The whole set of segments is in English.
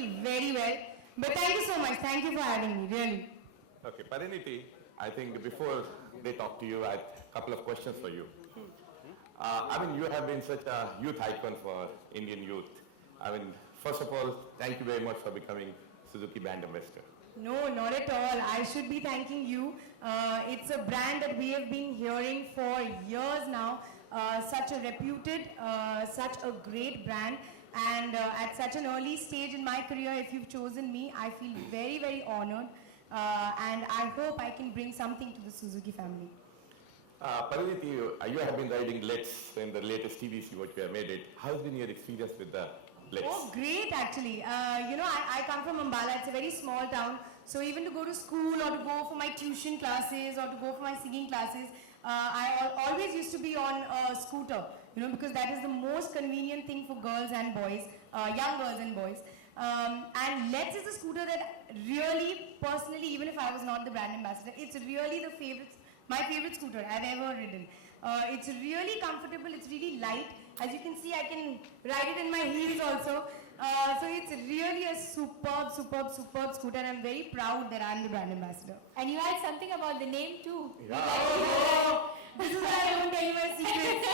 very, very well. But thank you so much. Thank you for having me, really. Okay, Pariniti, I think before they talk to you, I have a couple of questions for you. I mean, you have been such a youth icon for Indian youth. I mean, first of all, thank you very much for becoming Suzuki brand ambassador. No, not at all. I should be thanking you. It's a brand that we have been hearing for years now. Such a reputed, such a great brand. And at such an early stage in my career, if you've chosen me, I feel very, very honored. And I hope I can bring something to the Suzuki family. Pariniti, you have been riding Let's in the latest TVC, what you have made it. How's been your experience with the Let's? Oh, great actually. I come from Ambala. It's a very small town. So even to go to school or to go for my tuition classes or to go for my singing classes, I always used to be on a scooter, because that is the most convenient thing for girls and boys, young girls and boys. And Let's is a scooter that really, personally, even if I was not the brand ambassador, it's really my favorite scooter I've ever ridden. It's really comfortable, it's really light. As you can see, I can ride it in my heels also. So it's really a superb scooter, and I'm very proud that I'm the brand ambassador. And you had something about the name too. Yeah. This is why I don't tell you my secrets.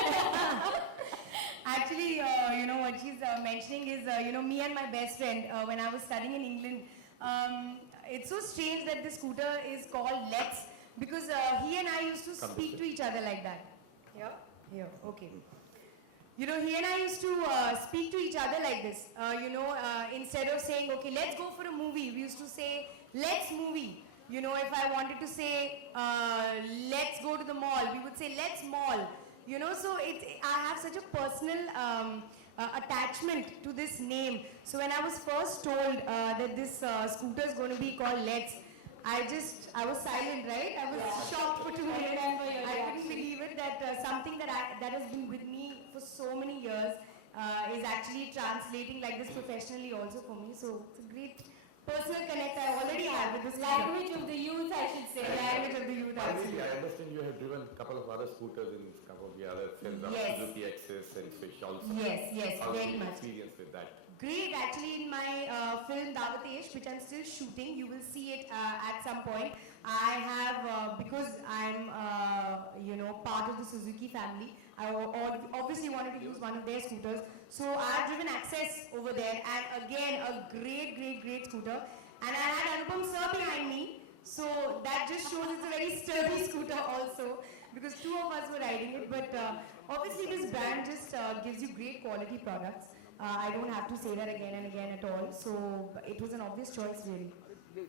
Actually, what she's mentioning is, me and my best friend, when I was studying in England, it's so strange that the scooter is called Let's, because he and I used to speak to each other like that. Yeah, okay. He and I used to speak to each other like this. Instead of saying, okay, let's go for a movie, we used to say, let's movie. If I wanted to say, let's go to the mall, we would say, let's mall. So I have such a personal attachment to this name. So when I was first told that this scooter is going to be called Let's, I was silent, right? I was shocked for 2 minutes. I couldn't believe it that something that has been with me for so many years is actually translating like this professionally also for me. So it's a great personal connect I already have with this Language of the youth, I should say. Language of the youth. Pariniti, I understand you have driven a couple of other scooters in a couple of the other films, Yes. Suzuki Access and Fish also. Yes, How's very your much. experience with that? Great, actually in my film Davatesh, which I'm still shooting, you will see it at some point. I have, because I'm, part of the Suzuki family, I obviously wanted to use one of their scooters. So I've driven Access over there, and again, a great scooter. And I had Anupam Sir behind me, so that just shows it's a very sturdy scooter also, because two of us were riding it. But obviously this brand just gives you great quality products. I don't have to say that again and again at all. So it was an obvious choice, really.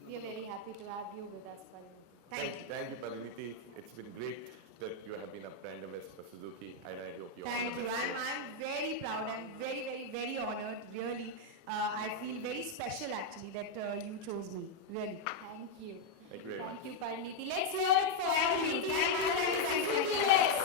We are very happy to have you with us, Pariniti. Thank you, Pariniti. It's been great that you have been a brand ambassador for Suzuki, and I hope you all Thank the you. best. I'm very proud. I'm very honored. Really, I feel very special actually that you chose me. Really. Thank you. Thank you very much. Thank you, Pariniti. Let's hear it for Thank you. Pariniti. Thank you. Suzuki, let's.